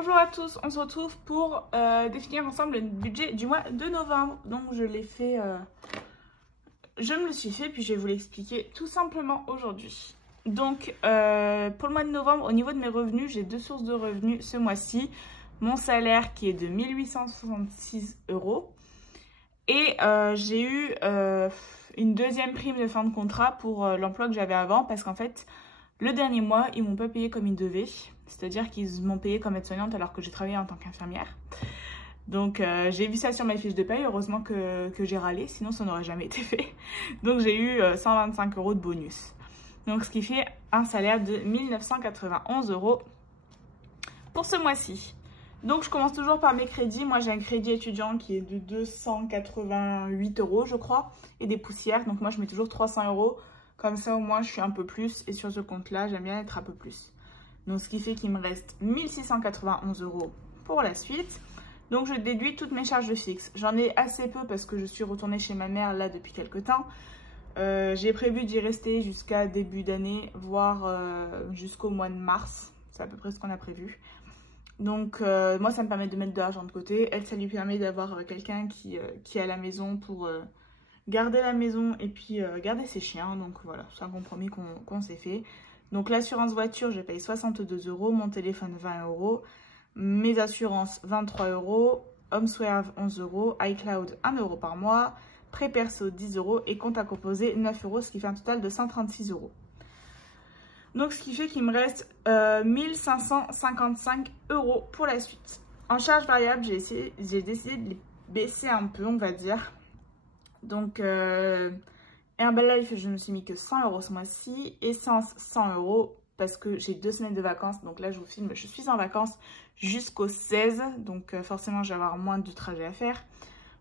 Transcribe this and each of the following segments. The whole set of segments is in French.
Bonjour à tous, on se retrouve pour définir ensemble le budget du mois de novembre. Donc je l'ai fait, je me le suis fait puis je vais vous l'expliquer tout simplement aujourd'hui. Donc pour le mois de novembre, au niveau de mes revenus, j'ai deux sources de revenus ce mois-ci. Mon salaire qui est de 1866 € et j'ai eu une deuxième prime de fin de contrat pour l'emploi que j'avais avant parce qu'en fait, le dernier mois, ils m'ont pas payé comme ils devaient. C'est-à-dire qu'ils m'ont payé comme aide-soignante alors que j'ai travaillé en tant qu'infirmière. Donc j'ai vu ça sur ma fiche de paye. Heureusement que j'ai râlé, sinon ça n'aurait jamais été fait. Donc j'ai eu 125 € de bonus. Donc ce qui fait un salaire de 1991 € pour ce mois-ci. Donc je commence toujours par mes crédits. Moi j'ai un crédit étudiant qui est de 288 € je crois. Et des poussières. Donc moi je mets toujours 300 €. Comme ça au moins je suis un peu plus. Et sur ce compte-là j'aime bien être un peu plus. Donc ce qui fait qu'il me reste 1691 € pour la suite. Donc je déduis toutes mes charges fixes. J'en ai assez peu parce que je suis retournée chez ma mère là depuis quelques temps. J'ai prévu d'y rester jusqu'à début d'année, voire jusqu'au mois de mars. C'est à peu près ce qu'on a prévu. Donc moi ça me permet de mettre de l'argent de côté. Elle, ça lui permet d'avoir quelqu'un qui est à la maison pour garder la maison et puis garder ses chiens. Donc voilà, c'est un compromis qu'on s'est fait. Donc l'assurance voiture, je paye 62 €, mon téléphone 20 €, mes assurances 23 €, HomeSwerve 11 €, iCloud 1 € par mois, prêt perso 10 € et compte à composer 9 €, ce qui fait un total de 136 €. Donc ce qui fait qu'il me reste 1555 € pour la suite. En charge variable, j'ai décidé de les baisser un peu, on va dire. Donc Herbalife, je ne me suis mis que 100 € ce mois-ci. Essence, 100 € parce que j'ai 2 semaines de vacances. Donc là, je vous filme, je suis en vacances jusqu'au 16. Donc forcément, je vais avoir moins de trajet à faire.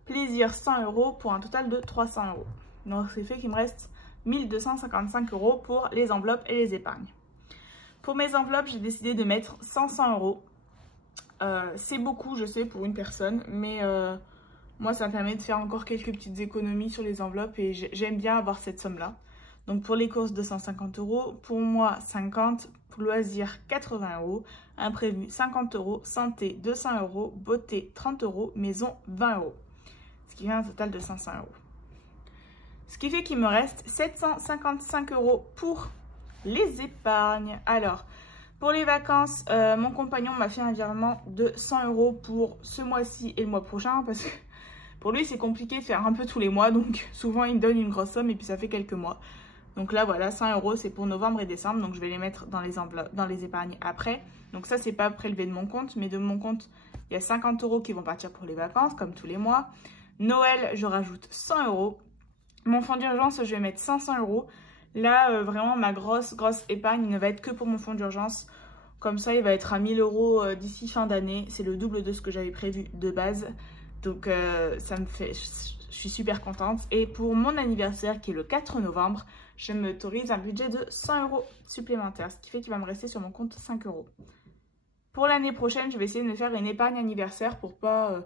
Plaisir, 100 € pour un total de 300 €. Donc, ce qui fait qu'il me reste 1255 € pour les enveloppes et les épargnes. Pour mes enveloppes, j'ai décidé de mettre 100 €. C'est beaucoup, je sais, pour une personne. Mais moi, ça me permet de faire encore quelques petites économies sur les enveloppes et j'aime bien avoir cette somme-là. Donc, pour les courses, 250 €. Pour moi, 50 €. Pour loisirs, 80 €. Imprévu, 50 €. Santé, 200 €. Beauté, 30 €. Maison, 20 €. Ce qui fait un total de 500 €. Ce qui fait qu'il me reste 755 € pour les épargnes. Alors, pour les vacances, mon compagnon m'a fait un virement de 100 € pour ce mois-ci et le mois prochain parce que pour lui, c'est compliqué de faire un peu tous les mois, donc souvent il me donne une grosse somme et puis ça fait quelques mois. Donc là, voilà, 100 € c'est pour novembre et décembre, donc je vais les mettre dans les enveloppes, dans les épargnes après. Donc ça, c'est pas prélevé de mon compte, mais de mon compte, il y a 50 € qui vont partir pour les vacances, comme tous les mois. Noël, je rajoute 100 €. Mon fonds d'urgence, je vais mettre 500 €. Là, vraiment, ma grosse épargne ne va être que pour mon fonds d'urgence. Comme ça, il va être à 1000 € d'ici fin d'année. C'est le double de ce que j'avais prévu de base. Donc ça me fait, je suis super contente. Et pour mon anniversaire qui est le 4 novembre, je m'autorise un budget de 100 € supplémentaire. Ce qui fait qu'il va me rester sur mon compte 5 €. Pour l'année prochaine, je vais essayer de me faire une épargne anniversaire pour pas,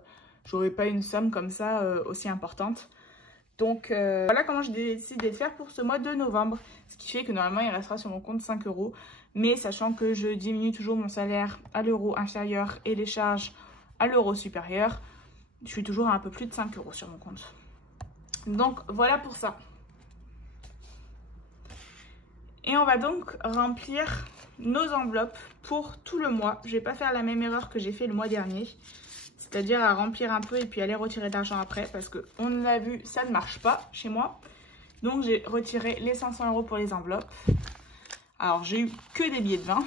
j'aurai pas une somme comme ça aussi importante. Donc voilà comment j'ai décidé de faire pour ce mois de novembre. Ce qui fait que normalement il restera sur mon compte 5 €. Mais sachant que je diminue toujours mon salaire à l'euro inférieur et les charges à l'euro supérieur. Je suis toujours à un peu plus de 5 € sur mon compte. Donc voilà pour ça. Et on va donc remplir nos enveloppes pour tout le mois. Je ne vais pas faire la même erreur que j'ai fait le mois dernier. C'est-à-dire à remplir un peu et puis aller retirer de l'argent après. Parce qu'on l'a vu, ça ne marche pas chez moi. Donc j'ai retiré les 500 € pour les enveloppes. Alors j'ai eu que des billets de 20.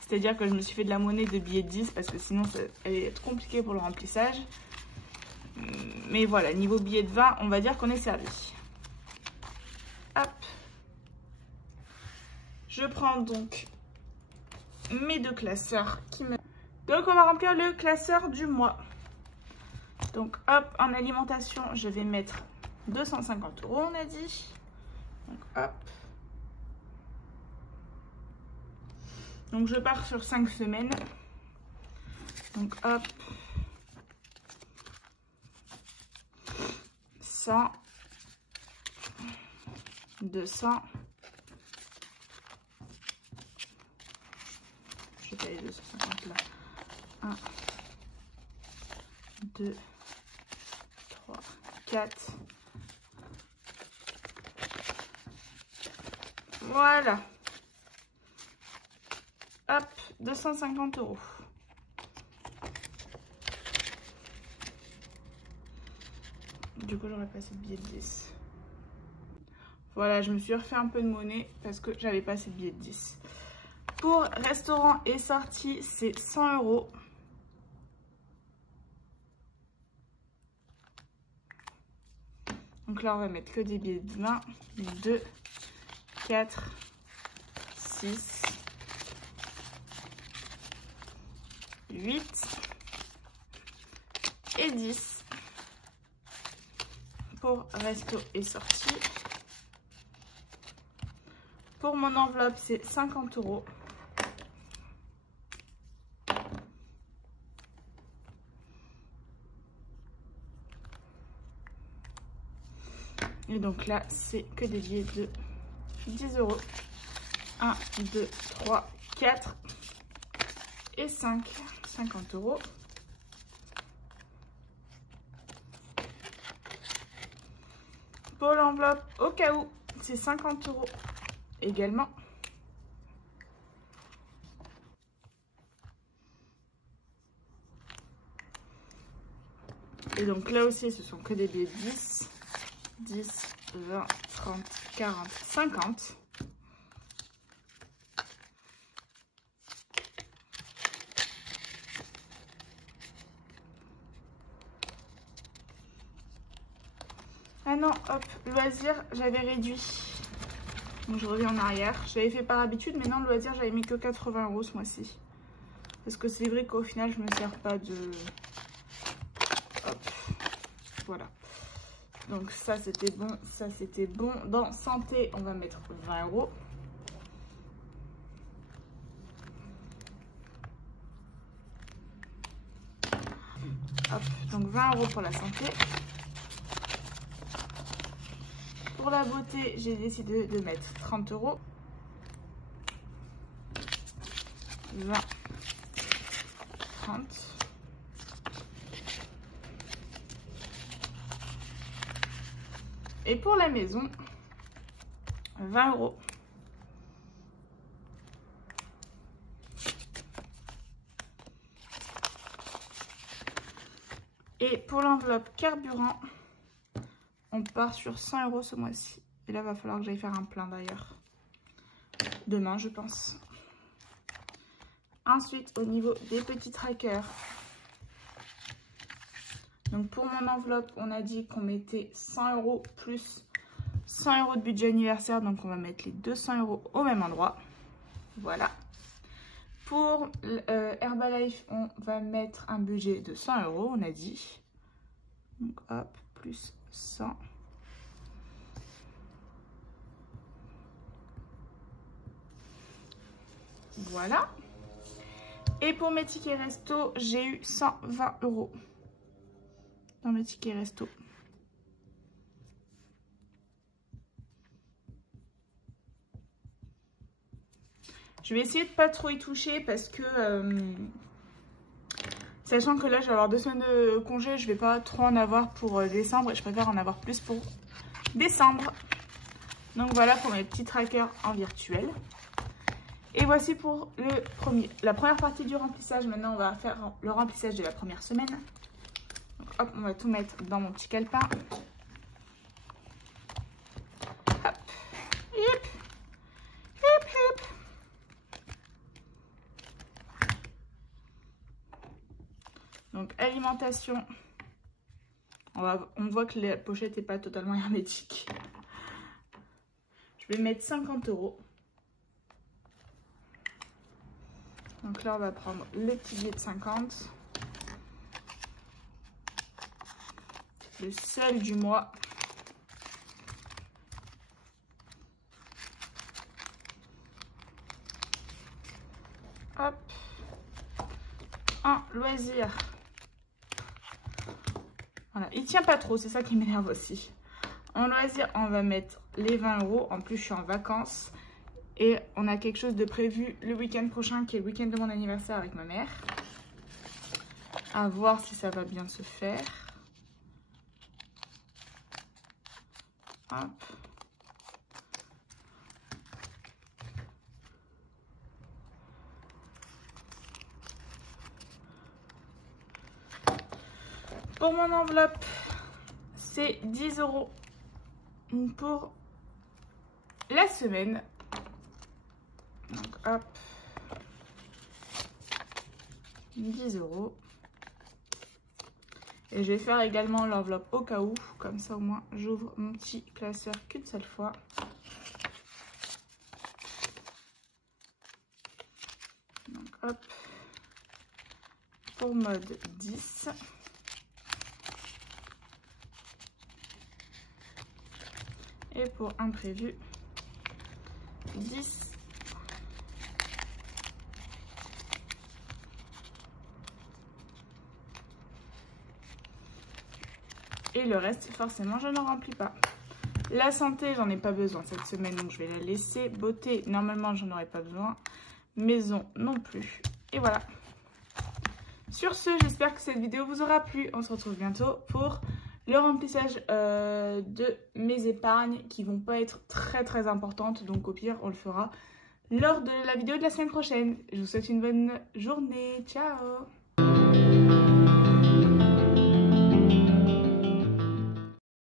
C'est-à-dire que je me suis fait de la monnaie de billets de 10 parce que sinon ça allait être compliqué pour le remplissage. Mais voilà, niveau billets de 20, on va dire qu'on est servi. Hop. Je prends donc mes deux classeurs qui me... Donc on va remplir le classeur du mois. Donc hop, en alimentation, je vais mettre 250 €, on a dit. Donc hop. Donc je pars sur 5 semaines. Donc hop. 100. 200. Je vais pas les 250 là. 1, 2, 3, 4. Voilà. Hop, 250 €. Du coup, j'aurais passé le billet de 10. Voilà, je me suis refait un peu de monnaie parce que j'avais pas assez de billet de 10. Pour restaurant et sortie, c'est 100 €. Donc là, on va mettre que des billets de 20, 2, 4, 6, 8 et 10 pour resto et sortie. Pour mon enveloppe, c'est 50 €. Et donc là, c'est que des billets de 10 €. 1, 2, 3, 4 et 5. 50 €. Pour l'enveloppe, au cas où, c'est 50 € également. Et donc là aussi, ce sont que des billets de 10. 10, 20, 30, 40, 50. Ah non, hop, loisir, j'avais réduit. Donc je reviens en arrière. J'avais fait par habitude, mais non, le loisir, j'avais mis que 80 € ce mois-ci. Parce que c'est vrai qu'au final, je me sers pas de... Hop, voilà. Donc ça, c'était bon. Ça, c'était bon. Dans santé, on va mettre 20 €. Hop, donc 20 € pour la santé. Pour la beauté, j'ai décidé de mettre 30 €. 20, 30. Et pour la maison, 20 €. Et pour l'enveloppe carburant, on part sur 100 € ce mois-ci. Et là, il va falloir que j'aille faire un plein d'ailleurs. Demain, je pense. Ensuite, au niveau des petits trackers. Donc pour mon enveloppe, on a dit qu'on mettait 100 € plus 100 € de budget anniversaire. Donc on va mettre les 200 € au même endroit. Voilà. Pour Herbalife, on va mettre un budget de 100 €, on a dit. Donc hop, plus 100. Voilà. Et pour mes tickets resto, j'ai eu 120 € dans mes tickets resto. Je vais essayer de pas trop y toucher parce que, sachant que là, je vais avoir 2 semaines de congé, je vais pas trop en avoir pour décembre et je préfère en avoir plus pour décembre. Donc voilà pour mes petits trackers en virtuel. Et voici pour la première partie du remplissage. Maintenant, on va faire le remplissage de la première semaine. Donc, hop, on va tout mettre dans mon petit calepin. Hop, hip, hip, hip. Donc, alimentation. On voit que la pochette n'est pas totalement hermétique. Je vais mettre 50 €. Donc là, on va prendre le petit billet de 50. Le seul du mois. Hop. Un loisir. Voilà, il tient pas trop, c'est ça qui m'énerve aussi. En loisir, on va mettre les 20 €. En plus, je suis en vacances. Et on a quelque chose de prévu le week-end prochain, qui est le week-end de mon anniversaire avec ma mère. À voir si ça va bien se faire. Hop. Pour mon enveloppe, c'est 10 € pour la semaine. Donc hop, 10 €. Et je vais faire également l'enveloppe au cas où, comme ça au moins j'ouvre mon petit classeur qu'une seule fois. Donc hop, pour mode 10. Et pour imprévu, 10. Et le reste, forcément, je n'en remplis pas. La santé, j'en ai pas besoin cette semaine, donc je vais la laisser. Beauté, normalement, j'en aurai pas besoin. Maison, non plus. Et voilà. Sur ce, j'espère que cette vidéo vous aura plu. On se retrouve bientôt pour le remplissage de mes épargnes qui vont pas être très importantes. Donc au pire, on le fera lors de la vidéo de la semaine prochaine. Je vous souhaite une bonne journée. Ciao!